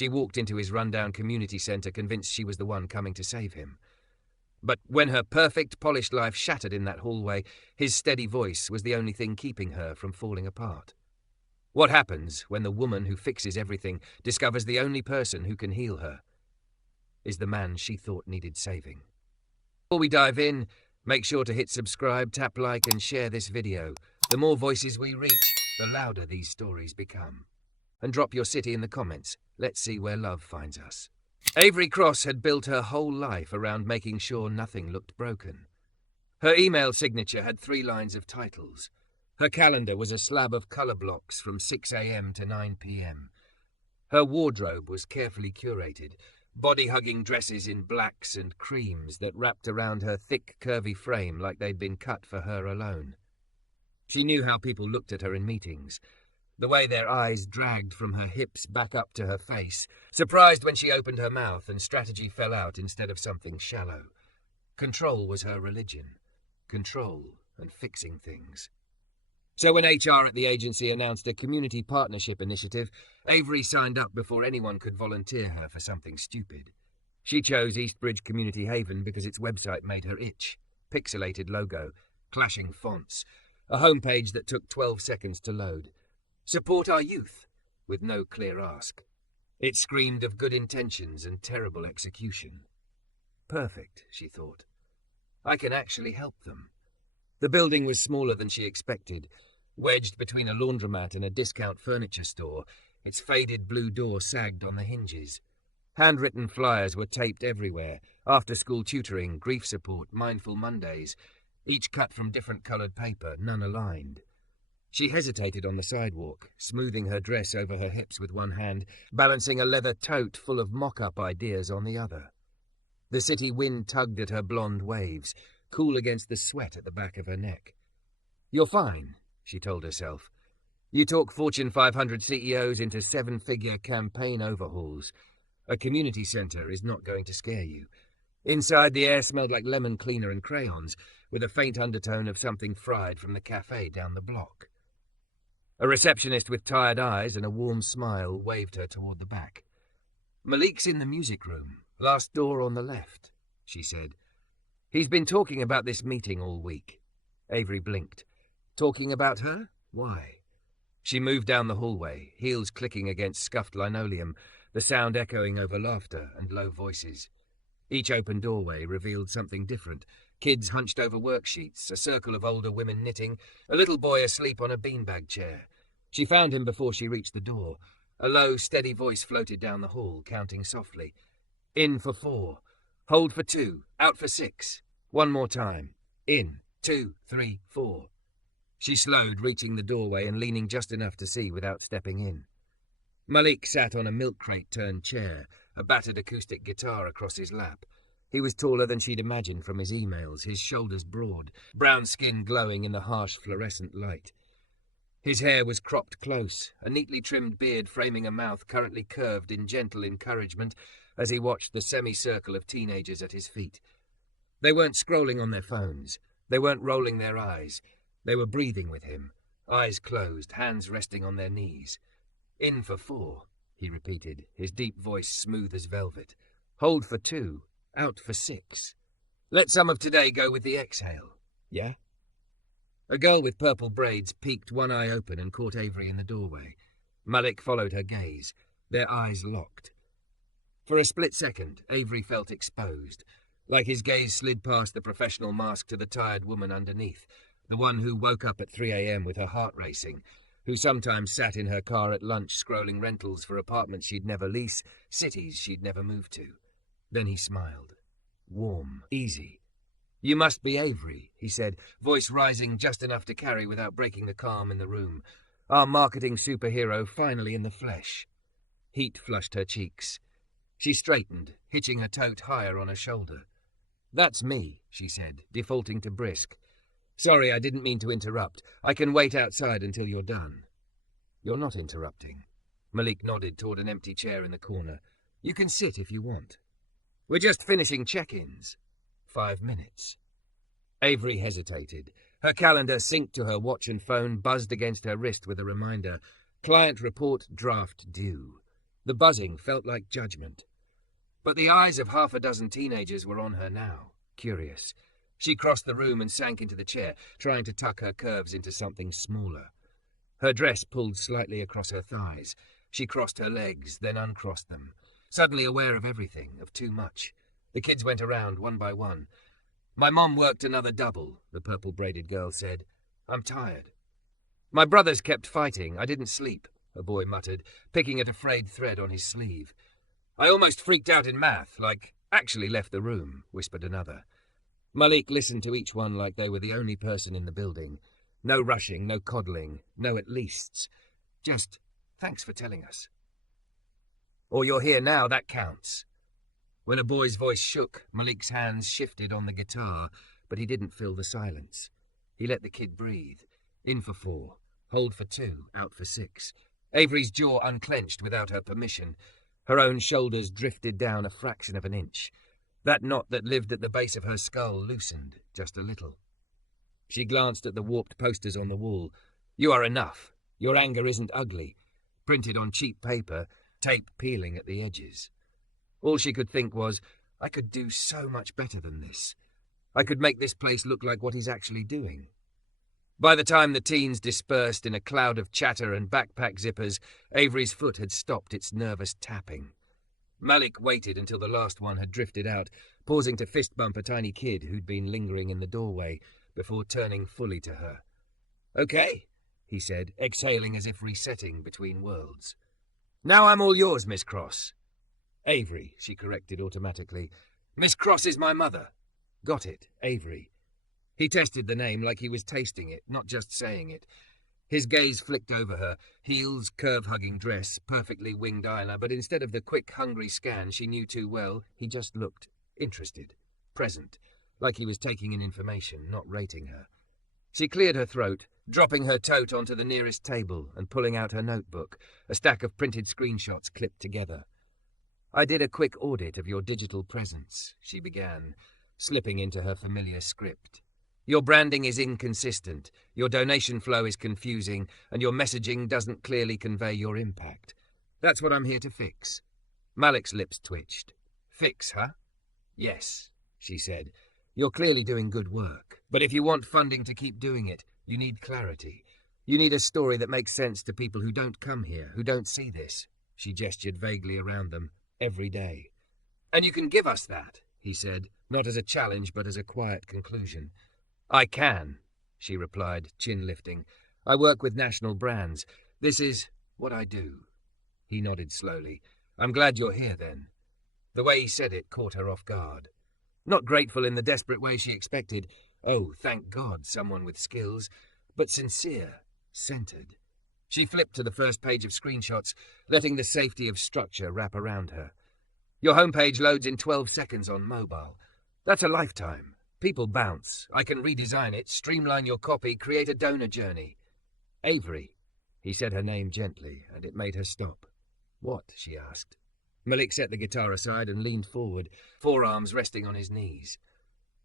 She walked into his rundown community centre convinced she was the one coming to save him. But when her perfect, polished life shattered in that hallway, his steady voice was the only thing keeping her from falling apart. What happens when the woman who fixes everything discovers the only person who can heal her is the man she thought needed saving? Before we dive in, make sure to hit subscribe, tap like and share this video. The more voices we reach, the louder these stories become. And drop your city in the comments. Let's see where love finds us. Avery Cross had built her whole life around making sure nothing looked broken. Her email signature had 3 lines of titles. Her calendar was a slab of colour blocks from 6 a.m. to 9 p.m. Her wardrobe was carefully curated, body-hugging dresses in blacks and creams that wrapped around her thick, curvy frame like they'd been cut for her alone. She knew how people looked at her in meetings. The way their eyes dragged from her hips back up to her face, surprised when she opened her mouth and strategy fell out instead of something shallow. Control was her religion. Control and fixing things. So when HR at the agency announced a community partnership initiative, Avery signed up before anyone could volunteer her for something stupid. She chose Eastbridge Community Haven because its website made her itch. Pixelated logo, clashing fonts, a homepage that took 12 seconds to load. Support our youth, with no clear ask. It screamed of good intentions and terrible execution. Perfect, she thought. I can actually help them. The building was smaller than she expected. Wedged between a laundromat and a discount furniture store, its faded blue door sagged on the hinges. Handwritten flyers were taped everywhere, after-school tutoring, grief support, mindful Mondays, each cut from different coloured paper, none aligned. She hesitated on the sidewalk, smoothing her dress over her hips with one hand, balancing a leather tote full of mock-up ideas on the other. The city wind tugged at her blonde waves, cool against the sweat at the back of her neck. You're fine, she told herself. You talk Fortune 500 CEOs into 7-figure campaign overhauls. A community centre is not going to scare you. Inside, the air smelled like lemon cleaner and crayons, with a faint undertone of something fried from the cafe down the block. A receptionist with tired eyes and a warm smile waved her toward the back. Malik's in the music room, last door on the left, she said. He's been talking about this meeting all week. Avery blinked. Talking about her? Why? She moved down the hallway, heels clicking against scuffed linoleum, the sound echoing over laughter and low voices. Each open doorway revealed something different. Kids hunched over worksheets, a circle of older women knitting, a little boy asleep on a beanbag chair. She found him before she reached the door. A low, steady voice floated down the hall, counting softly. In for 4. Hold for 2. Out for 6. One more time. In. 2, 3, 4. She slowed, reaching the doorway and leaning just enough to see without stepping in. Malik sat on a milk crate-turned chair, a battered acoustic guitar across his lap. He was taller than she'd imagined from his emails, his shoulders broad, brown skin glowing in the harsh fluorescent light. His hair was cropped close, a neatly trimmed beard framing a mouth currently curved in gentle encouragement as he watched the semicircle of teenagers at his feet. They weren't scrolling on their phones. They weren't rolling their eyes. They were breathing with him, eyes closed, hands resting on their knees. In for 4, he repeated, his deep voice smooth as velvet. Hold for 2, out for 6. Let some of today go with the exhale, yeah? A girl with purple braids peeked one eye open and caught Avery in the doorway. Malik followed her gaze, their eyes locked. For a split second, Avery felt exposed, like his gaze slid past the professional mask to the tired woman underneath, the one who woke up at 3 a.m. with her heart racing, who sometimes sat in her car at lunch scrolling rentals for apartments she'd never lease, cities she'd never move to. Then he smiled. Warm, easy. You must be Avery, he said, voice rising just enough to carry without breaking the calm in the room. Our marketing superhero finally in the flesh. Heat flushed her cheeks. She straightened, hitching her tote higher on her shoulder. That's me, she said, defaulting to brisk. Sorry, I didn't mean to interrupt. I can wait outside until you're done. You're not interrupting. Malik nodded toward an empty chair in the corner. You can sit if you want. We're just finishing check-ins. 5 minutes. Avery hesitated. Her calendar, synced to her watch and phone, buzzed against her wrist with a reminder. Client report draft due. The buzzing felt like judgment. But the eyes of half a dozen teenagers were on her now, curious. She crossed the room and sank into the chair, trying to tuck her curves into something smaller. Her dress pulled slightly across her thighs. She crossed her legs, then uncrossed them, suddenly aware of everything, of too much. The kids went around one by one. "My mom worked another double," the purple-braided girl said. "I'm tired." "My brothers kept fighting. I didn't sleep," a boy muttered, picking at a frayed thread on his sleeve. "I almost freaked out in math, actually left the room," whispered another. Malik listened to each one like they were the only person in the building. No rushing, no coddling, no at leasts. Just, "Thanks for telling us." "Or you're here now, that counts." When a boy's voice shook, Malik's hands shifted on the guitar, but he didn't fill the silence. He let the kid breathe. In for 4, hold for 2, out for 6. Avery's jaw unclenched without her permission. Her own shoulders drifted down a fraction of an inch. That knot that lived at the base of her skull loosened, just a little. She glanced at the warped posters on the wall. "You are enough. Your anger isn't ugly." Printed on cheap paper, tape peeling at the edges. All she could think was, "I could do so much better than this. I could make this place look like what he's actually doing." By the time the teens dispersed in a cloud of chatter and backpack zippers, Avery's foot had stopped its nervous tapping. Malik waited until the last one had drifted out, pausing to fist bump a tiny kid who'd been lingering in the doorway, before turning fully to her. "Okay," he said, exhaling as if resetting between worlds. "Now I'm all yours, Miss Cross." "Avery," she corrected automatically. "Miss Cross is my mother." "Got it, Avery." He tested the name like he was tasting it, not just saying it. His gaze flicked over her, heels, curve-hugging dress, perfectly winged eyeliner, but instead of the quick, hungry scan she knew too well, he just looked interested, present, like he was taking in information, not rating her. She cleared her throat, dropping her tote onto the nearest table and pulling out her notebook, a stack of printed screenshots clipped together. "I did a quick audit of your digital presence," she began, slipping into her familiar script. "Your branding is inconsistent, your donation flow is confusing, and your messaging doesn't clearly convey your impact. That's what I'm here to fix." Malik's lips twitched. "Fix, huh?" "Yes," she said. "You're clearly doing good work. But if you want funding to keep doing it, you need clarity. You need a story that makes sense to people who don't come here, who don't see this." She gestured vaguely around them. "Every day." "And you can give us that," he said, not as a challenge but as a quiet conclusion. "I can," she replied, chin lifting. "I work with national brands. This is what I do." He nodded slowly. "I'm glad you're here, then." The way he said it caught her off guard. Not grateful in the desperate way she expected. Oh, thank God, someone with skills. But sincere, centered. She flipped to the first page of screenshots, letting the safety of structure wrap around her. "Your homepage loads in 12 seconds on mobile. That's a lifetime. People bounce. I can redesign it, streamline your copy, create a donor journey." "Avery." He said her name gently, and it made her stop. "What?" she asked. Malik set the guitar aside and leaned forward, forearms resting on his knees.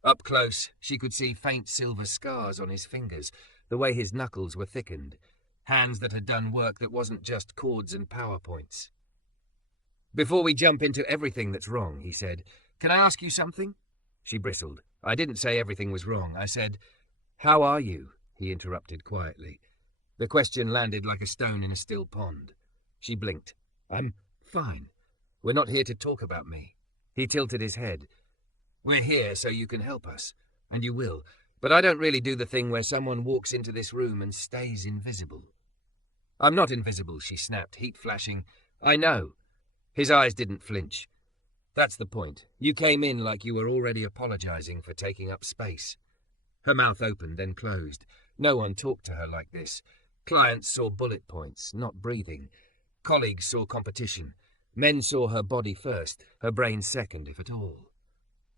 Up close, she could see faint silver scars on his fingers, the way his knuckles were thickened, hands that had done work that wasn't just chords and PowerPoints. "Before we jump into everything that's wrong," he said, "can I ask you something?" She bristled. "I didn't say everything was wrong. I said, 'How are you?'" he interrupted quietly. The question landed like a stone in a still pond. She blinked. "I'm fine. We're not here to talk about me." He tilted his head. "We're here so you can help us, and you will. But I don't really do the thing where someone walks into this room and stays invisible." "I'm not invisible," she snapped, heat flashing. "I know." His eyes didn't flinch. "That's the point. You came in like you were already apologizing for taking up space." Her mouth opened, then closed. No one talked to her like this. Clients saw bullet points, not breathing. Colleagues saw competition. Men saw her body first, her brain second, if at all.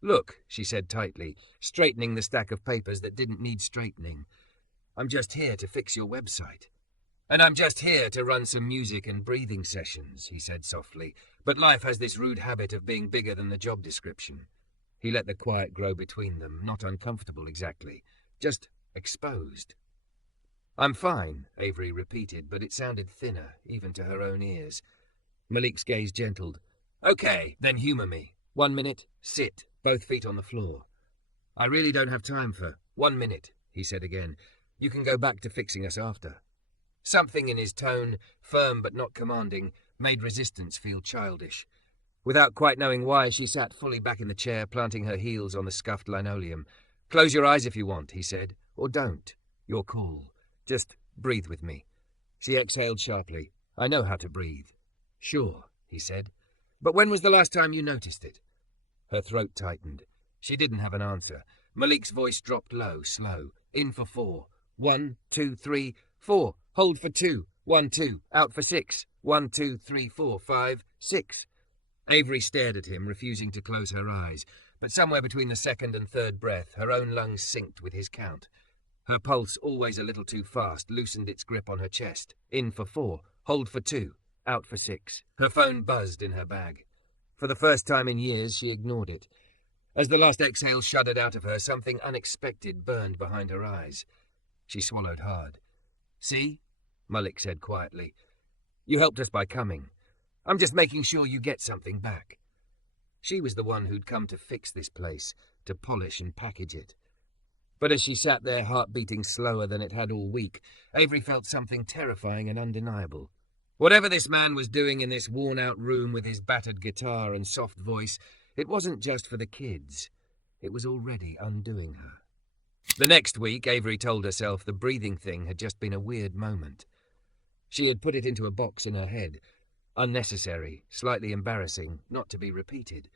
"Look," she said tightly, straightening the stack of papers that didn't need straightening. "I'm just here to fix your website." "And I'm just here to run some music and breathing sessions," he said softly. "But life has this rude habit of being bigger than the job description." He let the quiet grow between them, not uncomfortable exactly, just exposed. "I'm fine," Avery repeated, but it sounded thinner, even to her own ears. Malik's gaze gentled. Okay, then humour me. 1 minute, sit, both feet on the floor. I really don't have time for 1 minute, he said again. You can go back to fixing us after. Something in his tone, firm but not commanding, made resistance feel childish. Without quite knowing why, she sat fully back in the chair, planting her heels on the scuffed linoleum. Close your eyes if you want, he said, or don't. Your call. Just breathe with me. She exhaled sharply. I know how to breathe. Sure, he said. But when was the last time you noticed it? Her throat tightened. She didn't have an answer. Malik's voice dropped low, slow. In for 4. 1, 2, 3, 4. Hold for 2. 1, 2. Out for 6. 1, 2, 3, 4, 5, 6. Avery stared at him, refusing to close her eyes. But somewhere between the second and third breath, her own lungs synced with his count. Her pulse, always a little too fast, loosened its grip on her chest. In for 4. Hold for 2. Out for 6. Her phone buzzed in her bag. For the first time in years, she ignored it. As the last exhale shuddered out of her, something unexpected burned behind her eyes. She swallowed hard. See? Malik said quietly. You helped us by coming. I'm just making sure you get something back. She was the one who'd come to fix this place, to polish and package it. But as she sat there, heart beating slower than it had all week, Avery felt something terrifying and undeniable. Whatever this man was doing in this worn-out room with his battered guitar and soft voice, it wasn't just for the kids. It was already undoing her. The next week, Avery told herself the breathing thing had just been a weird moment. She had put it into a box in her head. Unnecessary, slightly embarrassing, not to be repeated.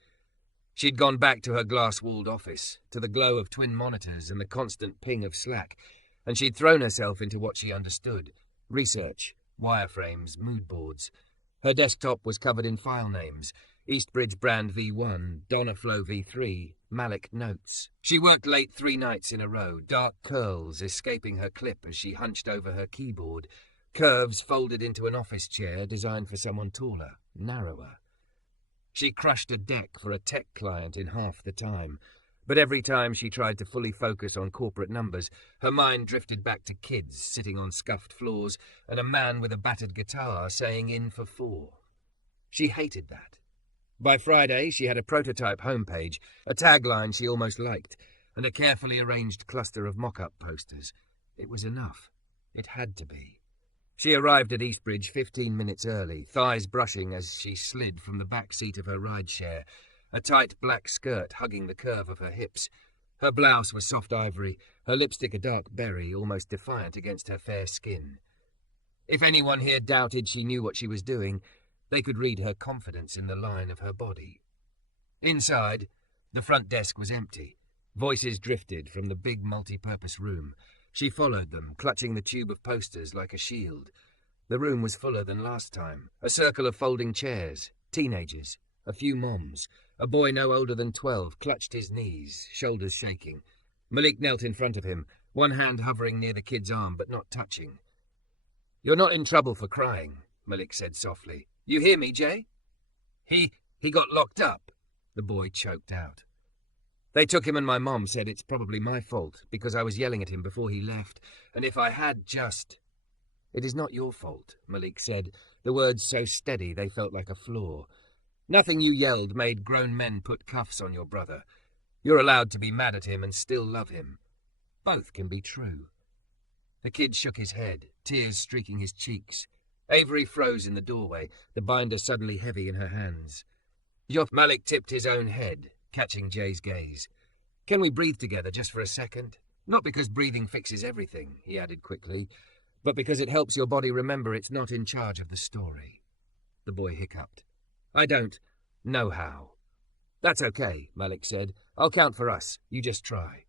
She'd gone back to her glass-walled office, to the glow of twin monitors and the constant ping of Slack, and she'd thrown herself into what she understood. Research, wireframes, mood boards. Her desktop was covered in file names. Eastbridge Brand V1, Donaflow V3, Malik Notes. She worked late 3 nights in a row, dark curls escaping her clip as she hunched over her keyboard, curves folded into an office chair designed for someone taller, narrower. She crushed a deck for a tech client in half the time, but every time she tried to fully focus on corporate numbers, her mind drifted back to kids sitting on scuffed floors and a man with a battered guitar saying in for 4. She hated that. By Friday, she had a prototype homepage, a tagline she almost liked, and a carefully arranged cluster of mock-up posters. It was enough. It had to be. She arrived at Eastbridge 15 minutes early, thighs brushing as she slid from the back seat of her rideshare, a tight black skirt hugging the curve of her hips. Her blouse was soft ivory, her lipstick a dark berry, almost defiant against her fair skin. If anyone here doubted she knew what she was doing, they could read her confidence in the line of her body. Inside, the front desk was empty. Voices drifted from the big multi-purpose room. She followed them, clutching the tube of posters like a shield. The room was fuller than last time. A circle of folding chairs, teenagers, a few moms. A boy no older than 12 clutched his knees, shoulders shaking. Malik knelt in front of him, one hand hovering near the kid's arm but not touching. You're not in trouble for crying, Malik said softly. You hear me, Jay? He got locked up, the boy choked out. They took him and my mom said it's probably my fault because I was yelling at him before he left, and if I had just... It is not your fault, Malik said, the words so steady they felt like a flaw. Nothing you yelled made grown men put cuffs on your brother. You're allowed to be mad at him and still love him. Both can be true. The kid shook his head, tears streaking his cheeks. Avery froze in the doorway, the binder suddenly heavy in her hands. Malik tipped his own head, catching Jay's gaze. Can we breathe together just for a second? Not because breathing fixes everything, he added quickly, but because it helps your body remember it's not in charge of the story. The boy hiccuped. I don't know how. That's okay, Malik said. I'll count for us. You just try.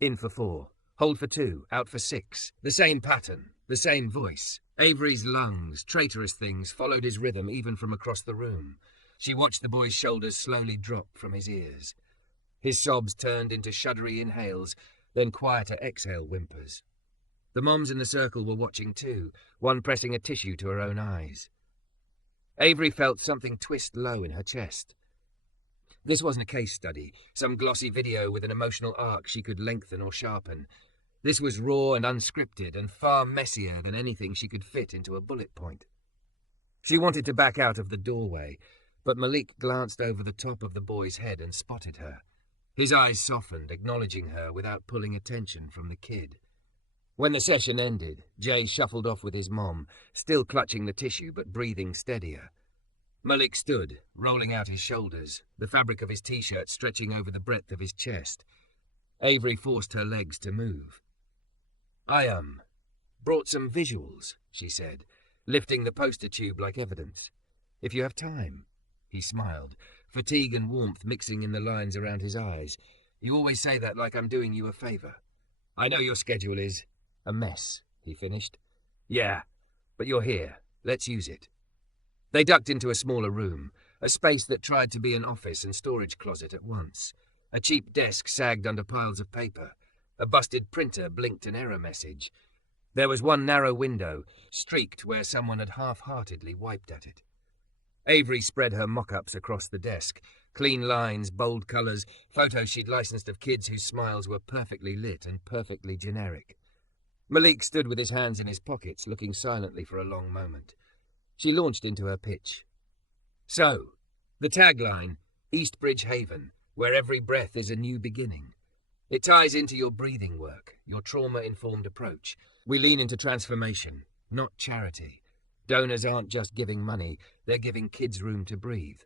In for 4. Hold for 2. Out for 6. The same pattern. The same voice. Avery's lungs, traitorous things, followed his rhythm even from across the room. She watched the boy's shoulders slowly drop from his ears. His sobs turned into shuddery inhales, then quieter exhale whimpers. The moms in the circle were watching too, one pressing a tissue to her own eyes. Avery felt something twist low in her chest. This wasn't a case study, some glossy video with an emotional arc she could lengthen or sharpen. This was raw and unscripted and far messier than anything she could fit into a bullet point. She wanted to back out of the doorway, but Malik glanced over the top of the boy's head and spotted her. His eyes softened, acknowledging her without pulling attention from the kid. When the session ended, Jay shuffled off with his mom, still clutching the tissue but breathing steadier. Malik stood, rolling out his shoulders, the fabric of his t-shirt stretching over the breadth of his chest. Avery forced her legs to move. I brought some visuals, she said, lifting the poster tube like evidence. If you have time. He smiled, fatigue and warmth mixing in the lines around his eyes. You always say that like I'm doing you a favor. I know your schedule is a mess, he finished. Yeah, but you're here. Let's use it. They ducked into a smaller room, a space that tried to be an office and storage closet at once. A cheap desk sagged under piles of paper. A busted printer blinked an error message. There was one narrow window, streaked where someone had half-heartedly wiped at it. Avery spread her mock-ups across the desk. Clean lines, bold colours, photos she'd licensed of kids whose smiles were perfectly lit and perfectly generic. Malik stood with his hands in his pockets, looking silently for a long moment. She launched into her pitch. So, the tagline, Eastbridge Haven, where every breath is a new beginning. It ties into your breathing work, your trauma-informed approach. We lean into transformation, not charity. Donors aren't just giving money, they're giving kids room to breathe.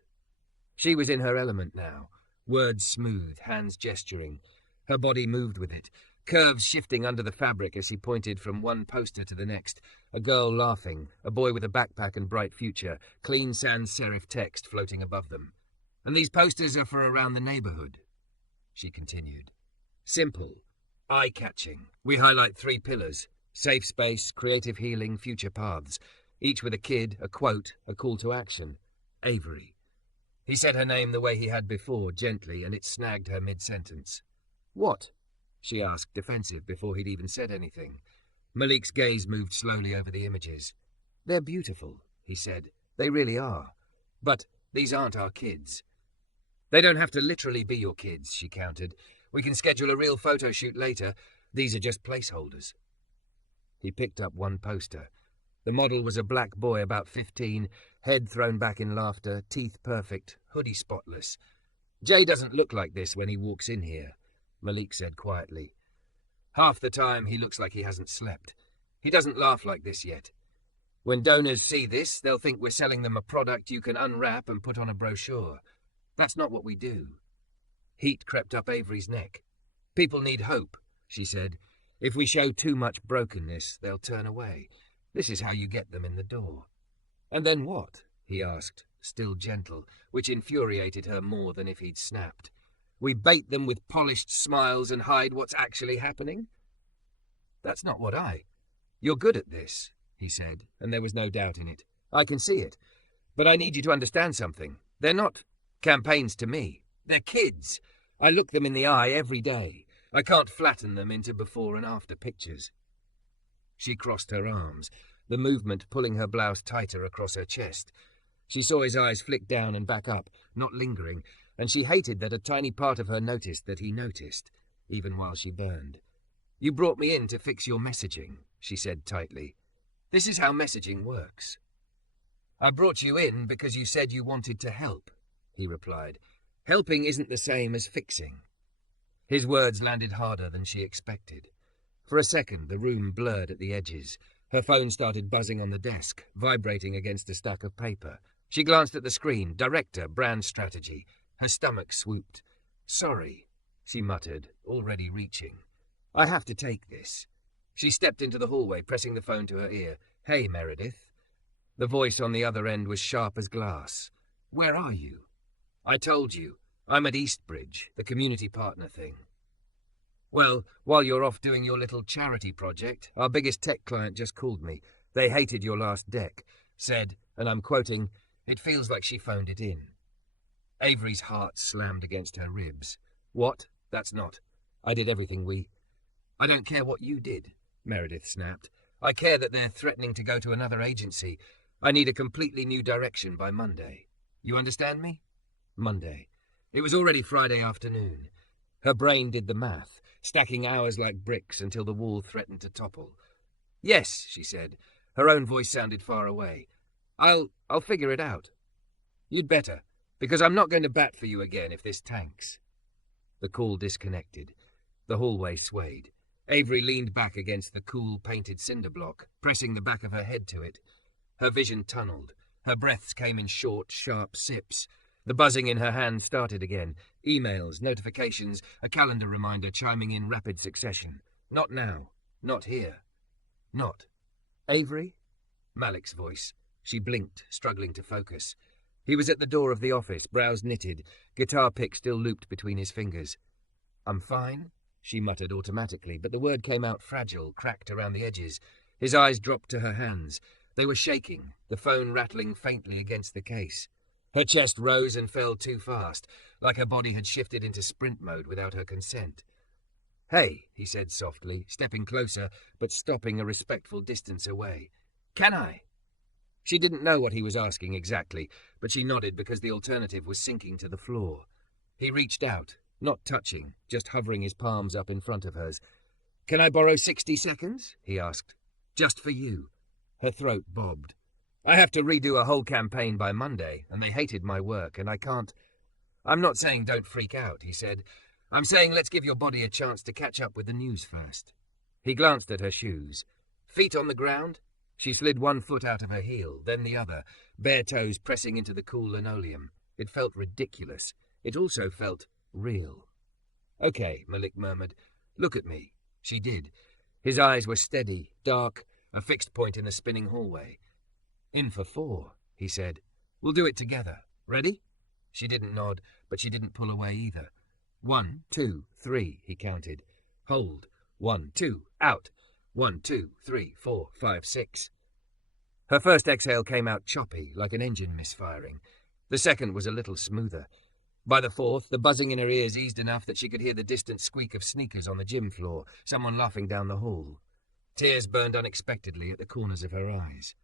She was in her element now, words smooth, hands gesturing. Her body moved with it, curves shifting under the fabric as she pointed from one poster to the next, a girl laughing, a boy with a backpack and bright future, clean sans serif text floating above them. And these posters are for around the neighborhood, she continued. Simple, eye-catching. We highlight 3 pillars, safe space, creative healing, future paths, each with a kid, a quote, a call to action. Avery. He said her name the way he had before, gently, and it snagged her mid-sentence. What? She asked, defensive, before he'd even said anything. Malik's gaze moved slowly over the images. They're beautiful, he said. They really are. But these aren't our kids. They don't have to literally be your kids, she countered. We can schedule a real photo shoot later. These are just placeholders. He picked up one poster. The model was a black boy about 15, head thrown back in laughter, teeth perfect, hoodie spotless. Jay doesn't look like this when he walks in here, Malik said quietly. Half the time he looks like he hasn't slept. He doesn't laugh like this yet. When donors see this, they'll think we're selling them a product you can unwrap and put on a brochure. That's not what we do. Heat crept up Avery's neck. People need hope, she said. If we show too much brokenness, they'll turn away. This is how you get them in the door. And then what? He asked, still gentle, which infuriated her more than if he'd snapped. We bait them with polished smiles and hide what's actually happening? That's not what You're good at this, he said, and there was no doubt in it. I can see it. But I need you to understand something. They're not campaigns to me. They're kids. I look them in the eye every day. I can't flatten them into before and after pictures. She crossed her arms, the movement pulling her blouse tighter across her chest. She saw his eyes flick down and back up, not lingering, and she hated that a tiny part of her noticed that he noticed, even while she burned. You brought me in to fix your messaging, she said tightly. This is how messaging works. I brought you in because you said you wanted to help, he replied. Helping isn't the same as fixing. His words landed harder than she expected. For a second, the room blurred at the edges. Her phone started buzzing on the desk, vibrating against a stack of paper. She glanced at the screen, director, brand strategy. Her stomach swooped. Sorry, she muttered, already reaching. I have to take this. She stepped into the hallway, pressing the phone to her ear. Hey, Meredith. The voice on the other end was sharp as glass. Where are you? I told you. I'm at Eastbridge, the community partner thing. Well, while you're off doing your little charity project, our biggest tech client just called me. They hated your last deck. Said, and I'm quoting, it feels like she phoned it in. Avery's heart slammed against her ribs. What? That's not. I did everything I don't care what you did, Meredith snapped. I care that they're threatening to go to another agency. I need a completely new direction by Monday. You understand me? Monday. It was already Friday afternoon. Her brain did the math, stacking hours like bricks until the wall threatened to topple. Yes, she said. Her own voice sounded far away. I'll figure it out. You'd better, because I'm not going to bat for you again if this tanks. The call disconnected. The hallway swayed. Avery leaned back against the cool, painted cinder block, pressing the back of her head to it. Her vision tunneled. Her breaths came in short, sharp sips. The buzzing in her hand started again. Emails, notifications, a calendar reminder chiming in rapid succession. Not now. Not here. Not. Avery? Malik's voice. She blinked, struggling to focus. He was at the door of the office, brows knitted, guitar pick still looped between his fingers. I'm fine, she muttered automatically, but the word came out fragile, cracked around the edges. His eyes dropped to her hands. They were shaking, the phone rattling faintly against the case. Her chest rose and fell too fast, like her body had shifted into sprint mode without her consent. Hey, he said softly, stepping closer, but stopping a respectful distance away. Can I? She didn't know what he was asking exactly, but she nodded because the alternative was sinking to the floor. He reached out, not touching, just hovering his palms up in front of hers. Can I borrow 60 seconds? He asked. Just for you. Her throat bobbed. I have to redo a whole campaign by Monday, and they hated my work, and I can't... I'm not saying don't freak out, he said. I'm saying let's give your body a chance to catch up with the news first. He glanced at her shoes. Feet on the ground? She slid one foot out of her heel, then the other, bare toes pressing into the cool linoleum. It felt ridiculous. It also felt real. Okay, Malik murmured. Look at me. She did. His eyes were steady, dark, a fixed point in the spinning hallway. In for 4, he said. We'll do it together. Ready? She didn't nod, but she didn't pull away either. 1, 2, 3, he counted. Hold. 1, 2, out. 1, 2, 3, 4, 5, 6. Her first exhale came out choppy, like an engine misfiring. The second was a little smoother. By the fourth, the buzzing in her ears eased enough that she could hear the distant squeak of sneakers on the gym floor, someone laughing down the hall. Tears burned unexpectedly at the corners of her eyes.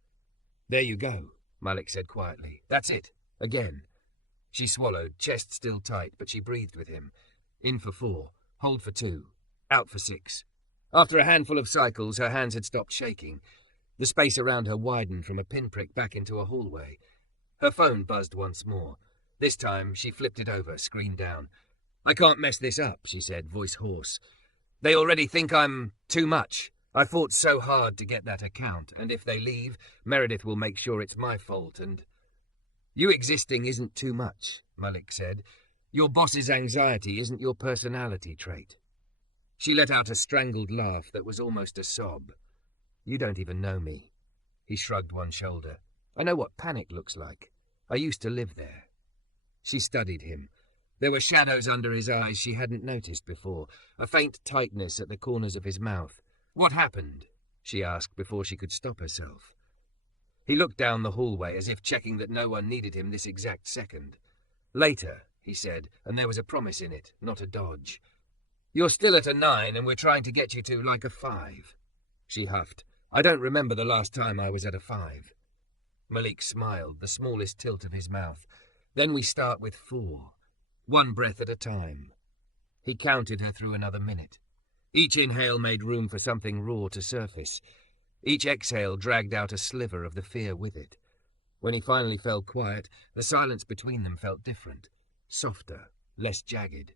There you go, Malik said quietly. That's it. Again. She swallowed, chest still tight, but she breathed with him. In for 4. Hold for 2. Out for 6. After a handful of cycles, her hands had stopped shaking. The space around her widened from a pinprick back into a hallway. Her phone buzzed once more. This time, she flipped it over, screen down. I can't mess this up, she said, voice hoarse. They already think I'm too much. I fought so hard to get that account, and if they leave, Meredith will make sure it's my fault, and... You existing isn't too much, Malik said. Your boss's anxiety isn't your personality trait. She let out a strangled laugh that was almost a sob. You don't even know me. He shrugged one shoulder. I know what panic looks like. I used to live there. She studied him. There were shadows under his eyes she hadn't noticed before, a faint tightness at the corners of his mouth. What happened? She asked before she could stop herself. He looked down the hallway as if checking that no one needed him this exact second. Later, he said, and there was a promise in it, not a dodge. You're still at a 9 and we're trying to get you to like a 5. She huffed. I don't remember the last time I was at a 5. Malik smiled, the smallest tilt of his mouth. Then we start with 4. 1 breath at a time. He counted her through another minute. Each inhale made room for something raw to surface. Each exhale dragged out a sliver of the fear with it. When he finally fell quiet, the silence between them felt different, softer, less jagged.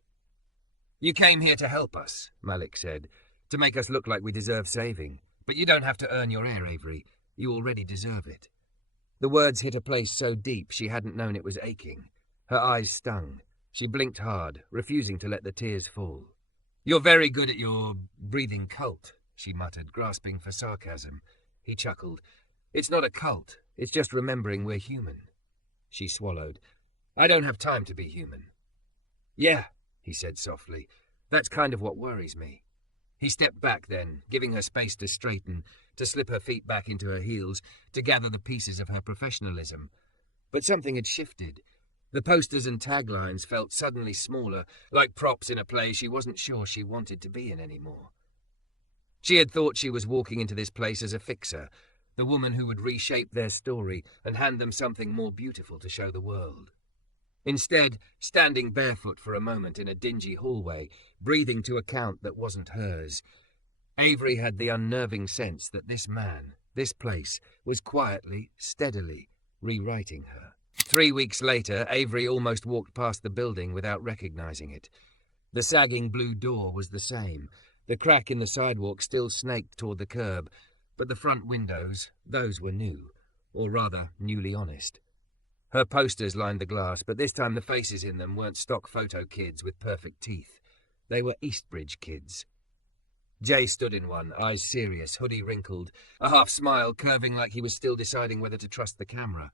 You came here to help us, Malik said, to make us look like we deserve saving. But you don't have to earn your air, Avery. You already deserve it. The words hit a place so deep she hadn't known it was aching. Her eyes stung. She blinked hard, refusing to let the tears fall. You're very good at your breathing cult, she muttered, grasping for sarcasm. He chuckled. It's not a cult. It's just remembering we're human. She swallowed. I don't have time to be human. Yeah, he said softly. That's kind of what worries me. He stepped back then, giving her space to straighten, to slip her feet back into her heels, to gather the pieces of her professionalism. But something had shifted. The posters and taglines felt suddenly smaller, like props in a play she wasn't sure she wanted to be in anymore. She had thought she was walking into this place as a fixer, the woman who would reshape their story and hand them something more beautiful to show the world. Instead, standing barefoot for a moment in a dingy hallway, breathing to a count that wasn't hers, Avery had the unnerving sense that this man, this place, was quietly, steadily, rewriting her. 3 weeks later, Avery almost walked past the building without recognizing it. The sagging blue door was the same. The crack in the sidewalk still snaked toward the curb, but the front windows, those were new, or rather, newly honest. Her posters lined the glass, but this time the faces in them weren't stock photo kids with perfect teeth. They were Eastbridge kids. Jay stood in one, eyes serious, hoodie wrinkled, a half-smile curving like he was still deciding whether to trust the camera.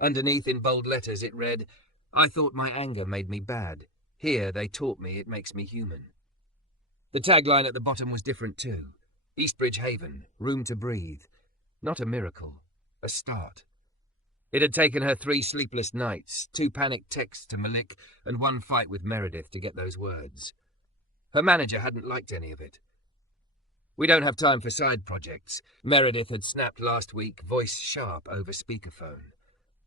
Underneath, in bold letters, it read, "I thought my anger made me bad. Here, they taught me it makes me human." The tagline at the bottom was different too. Eastbridge Haven, room to breathe. Not a miracle, a start. It had taken her 3 sleepless nights, 2 panicked texts to Malik, and 1 fight with Meredith to get those words. Her manager hadn't liked any of it. "We don't have time for side projects," Meredith had snapped last week, voice sharp over speakerphone.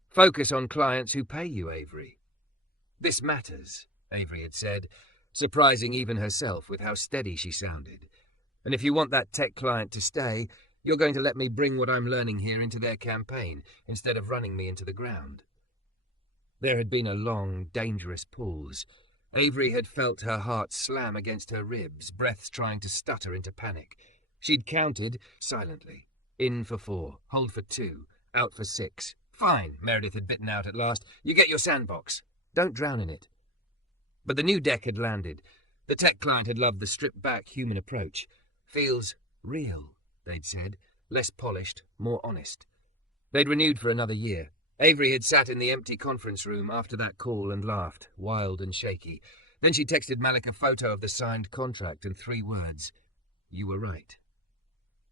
"Focus on clients who pay you, Avery." "This matters," Avery had said, surprising even herself with how steady she sounded. "And if you want that tech client to stay, you're going to let me bring what I'm learning here into their campaign, instead of running me into the ground." There had been a long, dangerous pause. Avery had felt her heart slam against her ribs, breaths trying to stutter into panic. She'd counted, silently. In for 4, hold for 2, out for 6. "Fine," Meredith had bitten out at last. "You get your sandbox. Don't drown in it." But the new deck had landed. The tech client had loved the stripped-back human approach. "Feels real," they'd said. "Less polished, more honest." They'd renewed for another year. Avery had sat in the empty conference room after that call and laughed, wild and shaky. Then she texted Malik a photo of the signed contract and 3 words. "You were right."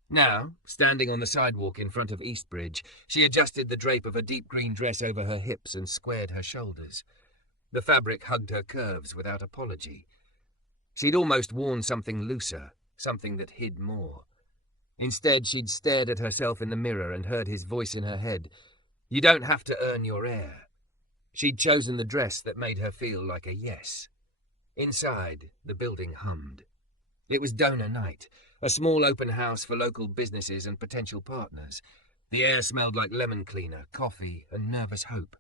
Now, standing on the sidewalk in front of Eastbridge, she adjusted the drape of a deep green dress over her hips and squared her shoulders. The fabric hugged her curves without apology. She'd almost worn something looser, something that hid more. Instead, she'd stared at herself in the mirror and heard his voice in her head. "You don't have to earn your air." She'd chosen the dress that made her feel like a yes. Inside, the building hummed. It was donor night, a small open house for local businesses and potential partners. The air smelled like lemon cleaner, coffee, and nervous hope.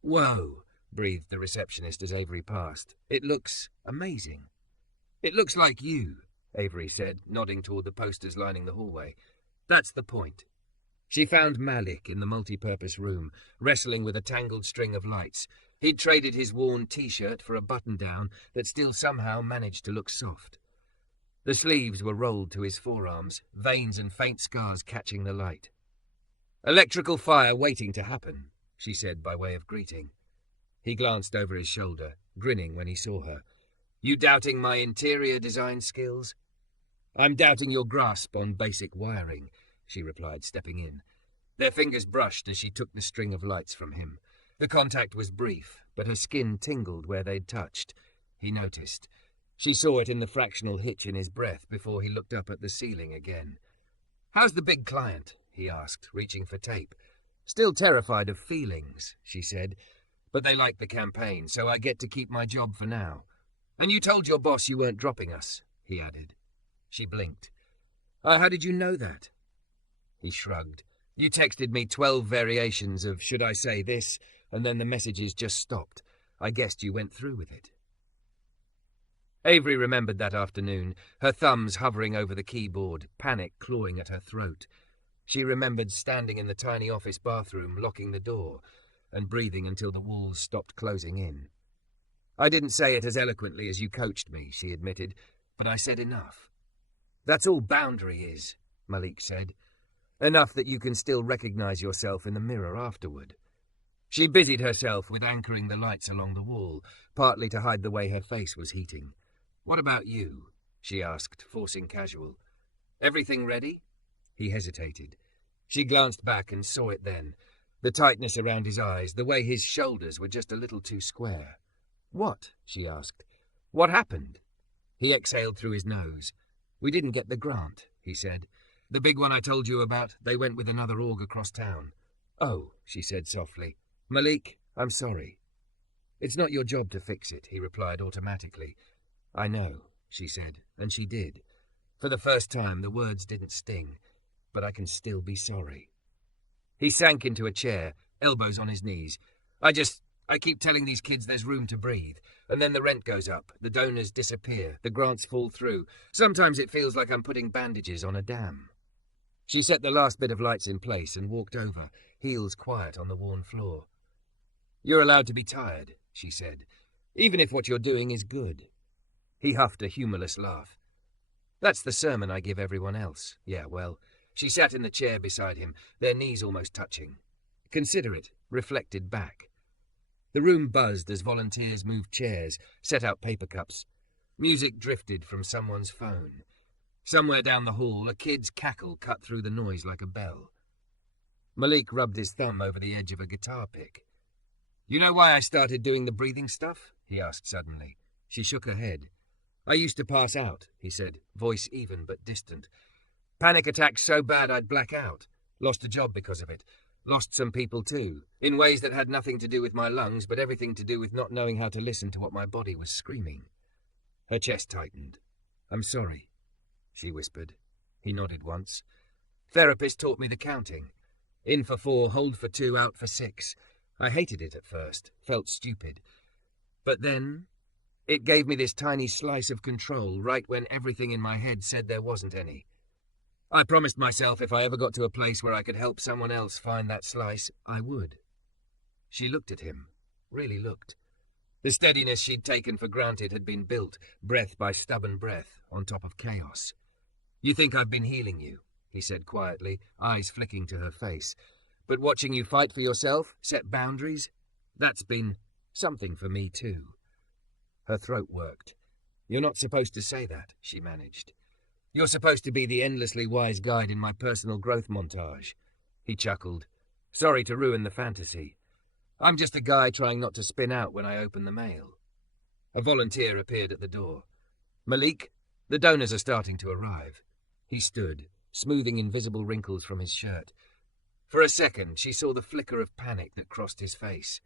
"Whoa," breathed the receptionist as Avery passed. "It looks amazing." "It looks like you," Avery said, nodding toward the posters lining the hallway. "That's the point." She found Malik in the multi-purpose room, wrestling with a tangled string of lights. He'd traded his worn T-shirt for a button-down that still somehow managed to look soft. The sleeves were rolled to his forearms, veins and faint scars catching the light. "Electrical fire waiting to happen," she said by way of greeting. He glanced over his shoulder, grinning when he saw her. "You doubting my interior design skills?" "I'm doubting your grasp on basic wiring," she replied, stepping in. Their fingers brushed as she took the string of lights from him. The contact was brief, but her skin tingled where they'd touched. He noticed. She saw it in the fractional hitch in his breath before he looked up at the ceiling again. "How's the big client?" he asked, reaching for tape. "Still terrified of feelings," she said. "But they like the campaign, so I get to keep my job for now. And you told your boss you weren't dropping us," he added. She blinked. How did you know that?" He shrugged. "You texted me 12 variations of should I say this, and then the messages just stopped. I guessed you went through with it." Avery remembered that afternoon, her thumbs hovering over the keyboard, panic clawing at her throat. She remembered standing in the tiny office bathroom, locking the door, and breathing until the walls stopped closing in. "I didn't say it as eloquently as you coached me," she admitted, "but I said enough." "That's all boundary is," Malik said. "Enough that you can still recognize yourself in the mirror afterward." She busied herself with anchoring the lights along the wall, partly to hide the way her face was heating. "What about you?" she asked, forcing casual. "Everything ready?" He hesitated. She glanced back and saw it then, the tightness around his eyes, the way his shoulders were just a little too square. "What?" she asked. "What happened?" He exhaled through his nose. "We didn't get the grant," he said. "The big one I told you about, they went with another org across town." "Oh," she said softly. "Malik, I'm sorry." "It's not your job to fix it," he replied automatically. "I know," she said, and she did. For the first time, the words didn't sting. "But I can still be sorry." He sank into a chair, elbows on his knees. I keep telling these kids there's room to breathe, and then the rent goes up, the donors disappear, the grants fall through. Sometimes it feels like I'm putting bandages on a dam. She set the last bit of lights in place and walked over, heels quiet on the worn floor. You're allowed to be tired, she said, even if what you're doing is good. He huffed a humorless laugh. That's the sermon I give everyone else. Yeah, well, she sat in the chair beside him, their knees almost touching. Considerate, reflected back. The room buzzed as volunteers moved chairs, set out paper cups. Music drifted from someone's phone. Somewhere down the hall, a kid's cackle cut through the noise like a bell. Malik rubbed his thumb over the edge of a guitar pick. You know why I started doing the breathing stuff? He asked suddenly. She shook her head. I used to pass out, he said, voice even but distant. Panic attacks so bad I'd black out. Lost a job because of it. Lost some people too, in ways that had nothing to do with my lungs, but everything to do with not knowing how to listen to what my body was screaming. Her chest tightened. I'm sorry, she whispered. He nodded once. Therapist taught me the counting. In for 4, hold for 2, out for 6. I hated it at first, felt stupid. But then, it gave me this tiny slice of control right when everything in my head said there wasn't any. I promised myself if I ever got to a place where I could help someone else find that slice, I would. She looked at him, really looked. The steadiness she'd taken for granted had been built, breath by stubborn breath, on top of chaos. You think I've been healing you, he said quietly, eyes flicking to her face. But watching you fight for yourself, set boundaries, that's been something for me too. Her throat worked. You're not supposed to say that, she managed. You're supposed to be the endlessly wise guide in my personal growth montage. He chuckled. Sorry to ruin the fantasy. I'm just a guy trying not to spin out when I open the mail. A volunteer appeared at the door. Malik, the donors are starting to arrive. He stood, smoothing invisible wrinkles from his shirt. For a second, she saw the flicker of panic that crossed his face.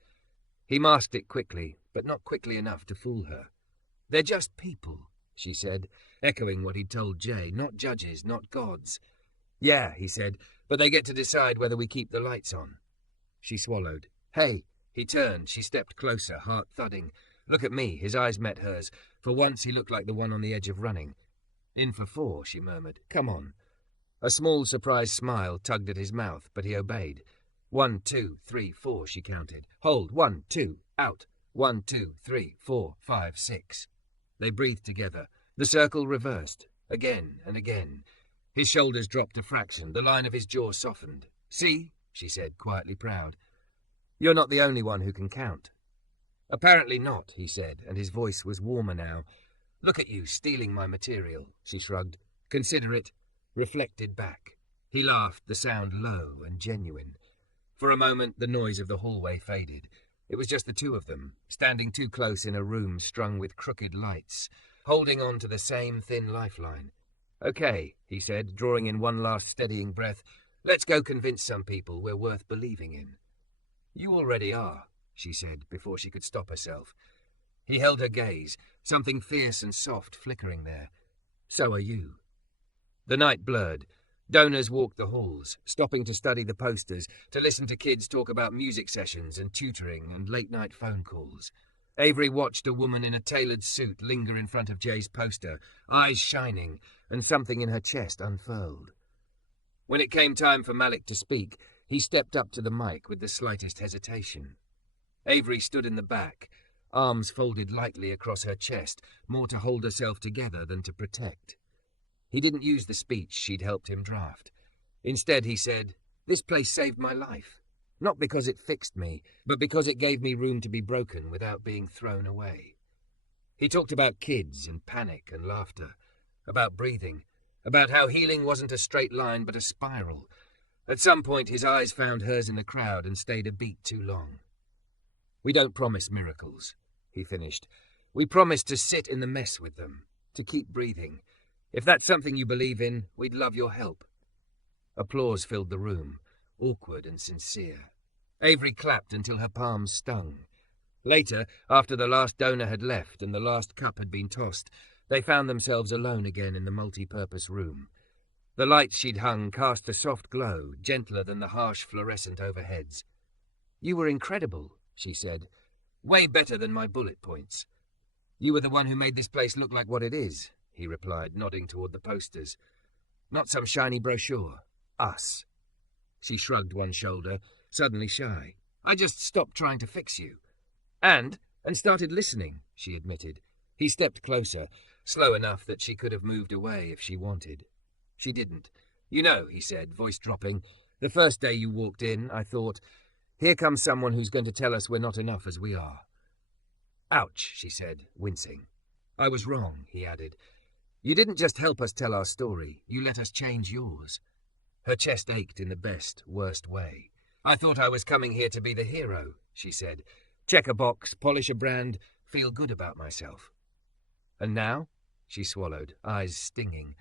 He masked it quickly, but not quickly enough to fool her. They're just people, she said, echoing what he'd told Jay, not judges, not gods. Yeah, he said, but they get to decide whether we keep the lights on. She swallowed. Hey, he turned. She stepped closer, heart thudding. Look at me. His eyes met hers. For once he looked like the one on the edge of running. In for 4, she murmured. Come on. A small, surprised smile tugged at his mouth, but he obeyed. 1, 2, 3, 4, she counted. Hold. 1, 2, out. 1, 2, 3, 4, 5, 6. They breathed together. The circle reversed, again and again. His shoulders dropped a fraction, the line of his jaw softened. See, she said, quietly proud. You're not the only one who can count. Apparently not, he said, and his voice was warmer now. Look at you, stealing my material, she shrugged. Consider it. Reflected back. He laughed, the sound low and genuine. For a moment, the noise of the hallway faded. It was just the two of them, standing too close in a room strung with crooked lights, holding on to the same thin lifeline. Okay, he said, drawing in one last steadying breath. Let's go convince some people we're worth believing in. You already are, she said, before she could stop herself. He held her gaze, something fierce and soft flickering there. So are you. The night blurred. Donors walked the halls, stopping to study the posters, to listen to kids talk about music sessions and tutoring and late-night phone calls. Avery watched a woman in a tailored suit linger in front of Jay's poster, eyes shining, and something in her chest unfurled. When it came time for Malik to speak, he stepped up to the mic with the slightest hesitation. Avery stood in the back, arms folded lightly across her chest, more to hold herself together than to protect. He didn't use the speech she'd helped him draft. Instead, he said, "This place saved my life. Not because it fixed me, but because it gave me room to be broken without being thrown away." He talked about kids and panic and laughter, about breathing, about how healing wasn't a straight line but a spiral. At some point, his eyes found hers in the crowd and stayed a beat too long. "We don't promise miracles," he finished. "We promise to sit in the mess with them, to keep breathing. If that's something you believe in, we'd love your help." Applause filled the room, awkward and sincere. Avery clapped until her palms stung. Later, after the last donor had left and the last cup had been tossed, they found themselves alone again in the multi-purpose room. The lights she'd hung cast a soft glow, gentler than the harsh fluorescent overheads. You were incredible, she said. Way better than my bullet points. You were the one who made this place look like what it is, he replied, nodding toward the posters. Not some shiny brochure. Us. She shrugged one shoulder, suddenly shy. I just stopped trying to fix you. And started listening, she admitted. He stepped closer, slow enough that she could have moved away if she wanted. She didn't. You know, he said, voice dropping, the first day you walked in, I thought, here comes someone who's going to tell us we're not enough as we are. Ouch, she said, wincing. I was wrong, he added. You didn't just help us tell our story, you let us change yours. Her chest ached in the best, worst way. I thought I was coming here to be the hero, she said. Check a box, polish a brand, feel good about myself. And now? She swallowed, eyes stinging.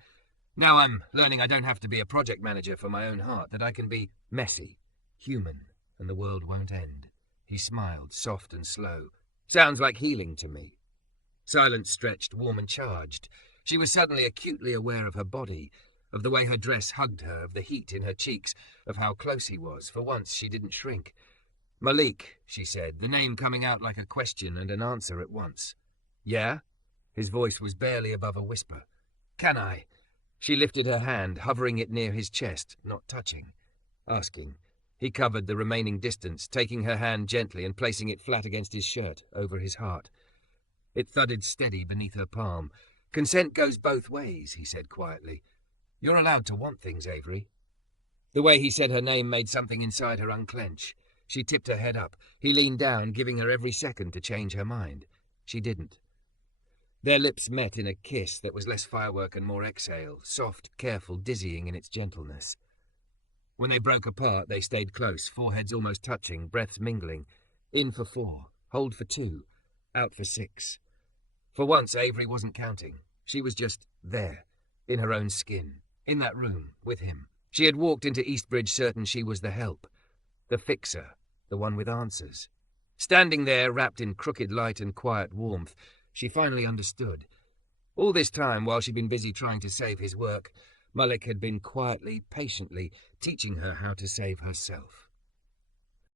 Now I'm learning I don't have to be a project manager for my own heart, that I can be messy, human, and the world won't end. He smiled, soft and slow. Sounds like healing to me. Silence stretched, warm and charged. She was suddenly acutely aware of her body, of the way her dress hugged her, of the heat in her cheeks, of how close he was. For once she didn't shrink. Malik, she said, the name coming out like a question and an answer at once. Yeah? His voice was barely above a whisper. Can I? She lifted her hand, hovering it near his chest, not touching. Asking. He covered the remaining distance, taking her hand gently and placing it flat against his shirt, over his heart. It thudded steady beneath her palm. Consent goes both ways, he said quietly. You're allowed to want things, Avery. The way he said her name made something inside her unclench. She tipped her head up. He leaned down, giving her every second to change her mind. She didn't. Their lips met in a kiss that was less firework and more exhale, soft, careful, dizzying in its gentleness. When they broke apart, they stayed close, foreheads almost touching, breaths mingling. In for 4, hold for 2, out for 6. For once, Avery wasn't counting. She was just there, in her own skin, in that room, with him. She had walked into Eastbridge certain she was the help, the fixer, the one with answers. Standing there, wrapped in crooked light and quiet warmth, she finally understood. All this time, while she'd been busy trying to save his work, Malik had been quietly, patiently teaching her how to save herself.